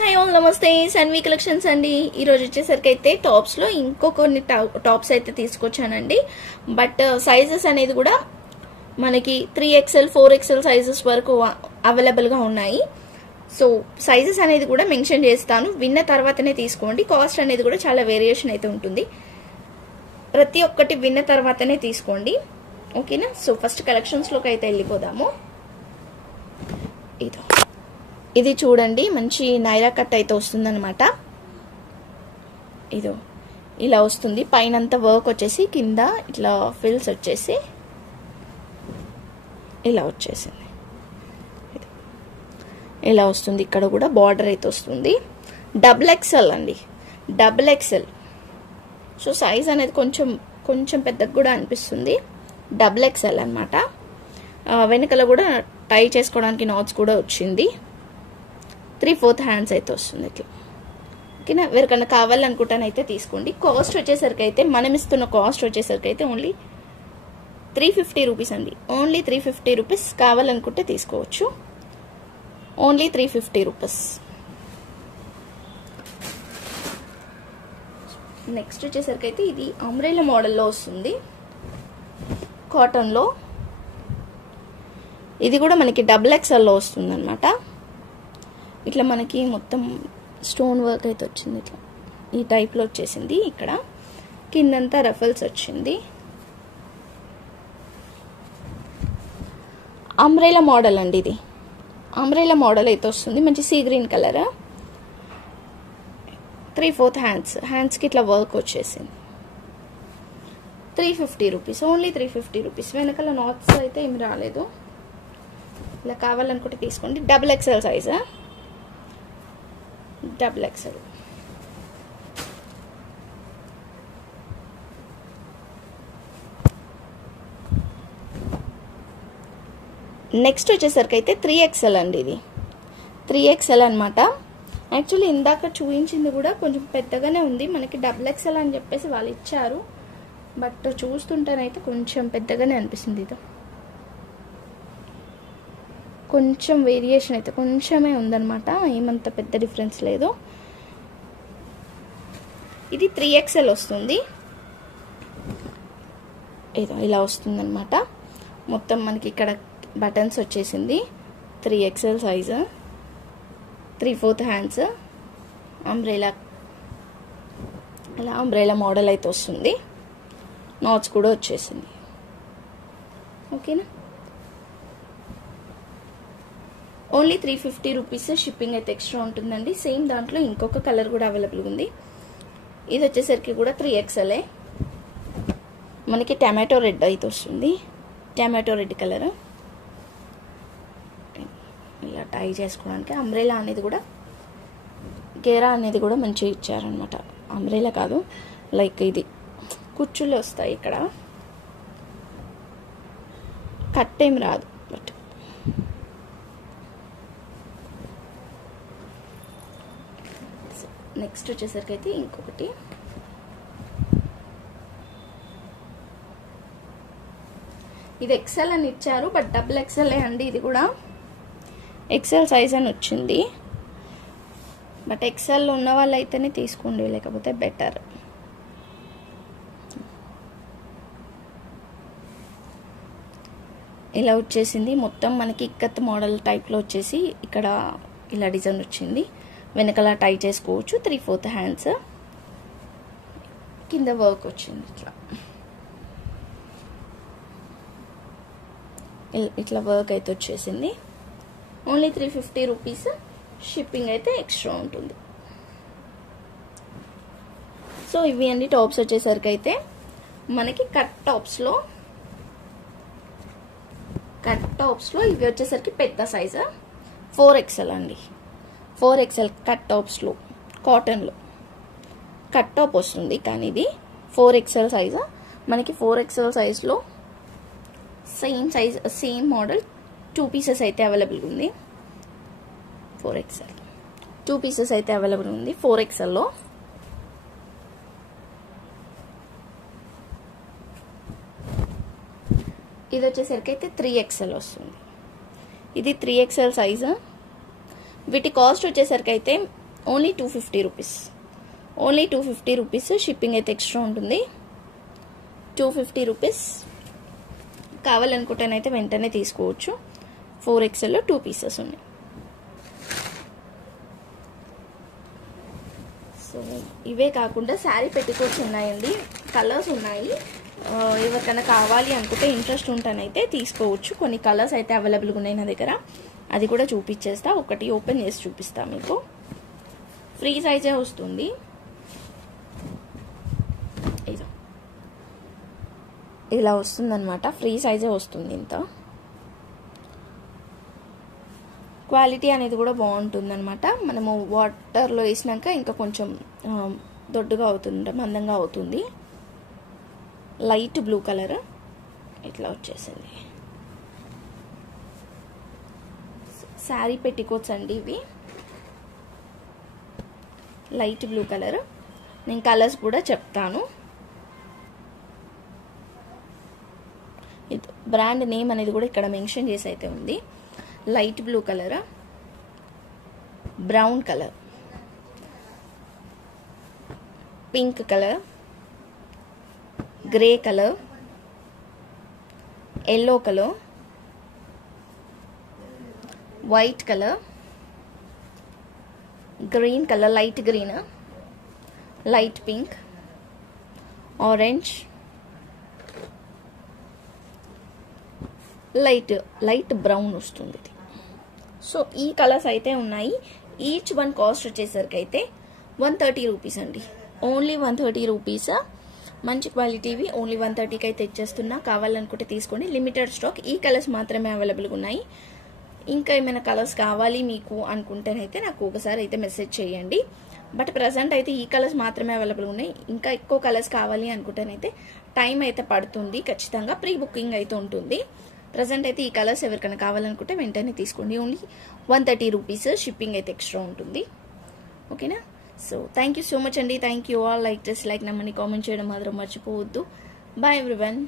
Hi all, నమస్తే. Sanvi collections అండి. ఈరోజు వచ్చేసరికి అయితే టాప్స్లో ఇంకో కొన్ని టాప్స్ అయితే తీసుకొచ్చానండి. బట్ సైజెస్ అనేది కూడా మనకి 3XL 4XL సైజెస్ వరకు అవైలబుల్గా ఉన్నాయి. సో సైజెస్ అనేది కూడా మెన్షన్ చేస్తాను, విన్న తర్వాతనే తీసుకోండి. కాస్ట్ అనేది కూడా చాలా వేరియేషన్ అయితే ఉంటుంది, ప్రతి ఒక్కటి విన్న తర్వాతనే తీసుకోండి, ఓకేనా. సో ఫస్ట్ కలెక్షన్స్లోకి అయితే వెళ్ళిపోదాము. ఇది చూడండి, మంచి నైరా కట్ అయితే వస్తుందన్నమాట. ఇదో ఇలా వస్తుంది, పైనంతా వర్క్ వచ్చేసి కింద ఇట్లా ఫిల్స్ వచ్చేసి ఇలా వచ్చేసింది. ఇలా వస్తుంది, ఇక్కడ కూడా బార్డర్ అయితే వస్తుంది. XXL అండి, XXL. సో సైజ్ అనేది కొంచెం పెద్దగా కూడా అనిపిస్తుంది. XXL అనమాట. వెనకాల కూడా టై చేసుకోవడానికి నాట్స్ కూడా వచ్చింది. 3/4 హ్యాండ్స్ అయితే వస్తుంది ఇట్లా, ఓకేనా. ఎవరికన్నా కావాలనుకుంటానైతే తీసుకోండి. కాస్ట్ వచ్చేసరికి అయితే మనం ఇస్తున్న కాస్ట్ వచ్చేసరికి అయితే ఓన్లీ 350 రూపీస్ అండి. Only 350 rupees. కావాలనుకుంటే తీసుకోవచ్చు, ఓన్లీ 350 రూపీస్. నెక్స్ట్ వచ్చేసరికి అయితే ఇది అంబ్రెల్లా మోడల్లో వస్తుంది, కాటన్లో. ఇది కూడా మనకి XXLలో వస్తుంది అనమాట. ఇట్లా మనకి మొత్తం స్టోన్ వర్క్ అయితే వచ్చింది, ఇట్లా ఈ టైప్లో వచ్చేసింది. ఇక్కడ కిందంతా రఫల్స్ వచ్చింది. అంబ్రెల్లా మోడల్ అండి, ఇది అంబ్రెల్లా మోడల్ అయితే వస్తుంది. మంచి సీ గ్రీన్ కలర్. 3/4 హ్యాండ్స్కి ఇట్లా వర్క్ వచ్చేసింది. 350 రూపీస్, ఓన్లీ 350 రూపీస్. వెనకాల నాట్స్ అయితే ఏమి రాలేదు. ఇలా కావాలనుకుంటే తీసుకోండి. XXL సైజా, XXL. నెక్స్ట్ వచ్చేసరికి అయితే 3XL అండి. ఇది 3XL అనమాట. యాక్చువల్లీ ఇందాక చూపించింది కూడా కొంచెం పెద్దగానే ఉంది, మనకి XXL అని చెప్పేసి వాళ్ళు ఇచ్చారు. బట్ చూస్తుంటేనైతే కొంచెం పెద్దగానే అనిపిస్తుంది. ఇది కొంచెం వేరియేషన్ అయితే కొంచెమే ఉందన్నమాట, ఏమంత పెద్ద డిఫరెన్స్ లేదు. ఇది 3XL వస్తుంది. ఏదో ఇలా వస్తుంది అనమాట. మొత్తం మనకి ఇక్కడ బటన్స్ వచ్చేసింది. 3XL size, 3/4 hands, umbrella. ఇలా అంబ్రెలా మోడల్ అయితే వస్తుంది. నాట్స్ కూడా వచ్చేసింది, ఓకేనా. Only 350 rupees. షిప్పింగ్ అయితే ఎక్స్ట్రా ఉంటుందండి. సేమ్ దాంట్లో ఇంకొక కలర్ కూడా అవైలబుల్ ఉంది. ఇది వచ్చేసరికి కూడా 3XL. మనకి టమాటో రెడ్ అయితే వస్తుంది, టమాటో రెడ్ కలర్. ఇలా టై చేసుకోవడానికి అంబ్రెలా అనేది కూడా, గేరా అనేది కూడా మంచిగా ఇచ్చారనమాట. అంబ్రెలా కాదు, లైక్ ఇది కుచ్చులు వస్తాయి ఇక్కడ, కట్ ఏం రాదు. బట్ నెక్స్ట్ వచ్చేసరికి అయితే ఇంకొకటి, ఇది XL అని ఇచ్చారు, బట్ XXL అండి. ఇది కూడా XL సైజ్ అని వచ్చింది. బట్ XL ఉన్న వాళ్ళు అయితేనే తీసుకోండి, లేకపోతే బెటర్. ఇలా వచ్చేసింది మొత్తం మనకి ఇక్కత్ మోడల్ టైప్లో వచ్చేసి ఇక్కడ ఇలా డిజైన్ వచ్చింది. వెనకాల టై చేసుకోవచ్చు. 3/4 హ్యాండ్స్, కింద వర్క్ వచ్చింది. ఇట్లా వర్క్ అయితే వచ్చేసింది. Only 350 rupees. షిప్పింగ్ అయితే ఎక్స్ట్రా ఉంటుంది. సో ఇవి అండి టాప్స్ వచ్చేసరికి అయితే మనకి కట్ టాప్స్లో ఇవి వచ్చేసరికి పెద్ద సైజు 4XL అండి. 4XL కట్ టాప్స్లో, కాటన్లో కట్ టాప్ వస్తుంది. కానీ ఇది 4XL సైజు. మనకి 4XL సైజ్లో సేమ్ మోడల్ 2 పీసెస్ అయితే అవైలబుల్ ఉంది. 4XL 2 పీసెస్ అయితే అవైలబుల్ ఉంది 4XLలో. ఇది వచ్చేసరికి అయితే 3XL వస్తుంది. ఇది 3XL సైజు. వీటి కాస్ట్ వచ్చేసరికి అయితే only 250 rupees. Only 250 rupees. Shipping అయితే ఎక్స్ట్రా ఉంటుంది. 250 రూపీస్. కావాలనుకుంటేనైతే వెంటనే తీసుకోవచ్చు. 4XL 2 పీసెస్ ఉన్నాయి. సో ఇవే కాకుండా శారీ పెట్టికోట్స్ ఉన్నాయండి, కలర్స్ ఉన్నాయి. ఎవరికైనా కావాలి అనుకుంటే ఇంట్రెస్ట్ ఉంటేనైతే తీసుకోవచ్చు. కొన్ని కలర్స్ అయితే అవైలబుల్గా ఉన్నాయి నా దగ్గర, అది కూడా చూపించేస్తా. ఒకటి ఓపెన్ చేసి చూపిస్తా మీకు. ఫ్రీ సైజే వస్తుంది. ఇలా వస్తుందన్నమాట, ఫ్రీ సైజే వస్తుంది. ఇంత క్వాలిటీ అనేది కూడా బాగుంటుంది అనమాట. మనము వాటర్లో వేసినాక ఇంకా కొంచెం దొడ్డుగా అవుతుంది, మందంగా అవుతుంది. లైట్ బ్లూ కలర్ ఇట్లా వచ్చేసింది. శారీ పెట్టికోట్స్ అండి ఇవి. Light blue colour. నేను కలర్స్ కూడా చెప్తాను. బ్రాండ్ నేమ్ అనేది కూడా ఇక్కడ మెన్షన్ చేసి అయితే ఉంది. Light blue colour, brown colour, pink colour, grey colour, yellow colour, white colour, green colour, light green, light pink, orange, light brown వస్తుంది. సో ఈ కలర్స్ అయితే ఉన్నాయి. ఈచ్ వన్ కాస్ట్ వచ్చేసరికి అయితే 130 రూపీస్ అండి. Only 130 rupees. మంచి క్వాలిటీవి ఓన్లీ 130కి అయితే ఇచ్చేస్తున్నా. కావాలనుకుంటే తీసుకోండి. Limited stock. ఈ కలర్స్ మాత్రమే అవైలబుల్గా ఉన్నాయి. ఇంకా ఏమైనా కలర్స్ కావాలి మీకు అనుకుంటేనైతే నాకు ఒకసారి అయితే మెసేజ్ చేయండి. బట్ ప్రజెంట్ అయితే ఈ కలర్స్ మాత్రమే అవైలబుల్గా ఉన్నాయి. ఇంకా ఎక్కువ కలర్స్ కావాలి అనుకుంటేనైతే టైం అయితే పడుతుంది. ఖచ్చితంగా ప్రీ బుకింగ్ అయితే ఉంటుంది. ప్రజెంట్ అయితే ఈ కలర్స్ ఎవరికైనా కావాలనుకుంటే వెంటనే తీసుకోండి. Only 130 rupees. షిప్పింగ్ అయితే ఎక్స్ట్రా ఉంటుంది. ఓకేనా? So thank you so much అండి. Thank you all. లైక్ చేసి లైక్ నమ్మని కామెంట్ చేయడం మాత్రం మర్చిపోవద్దు. Bye everyone.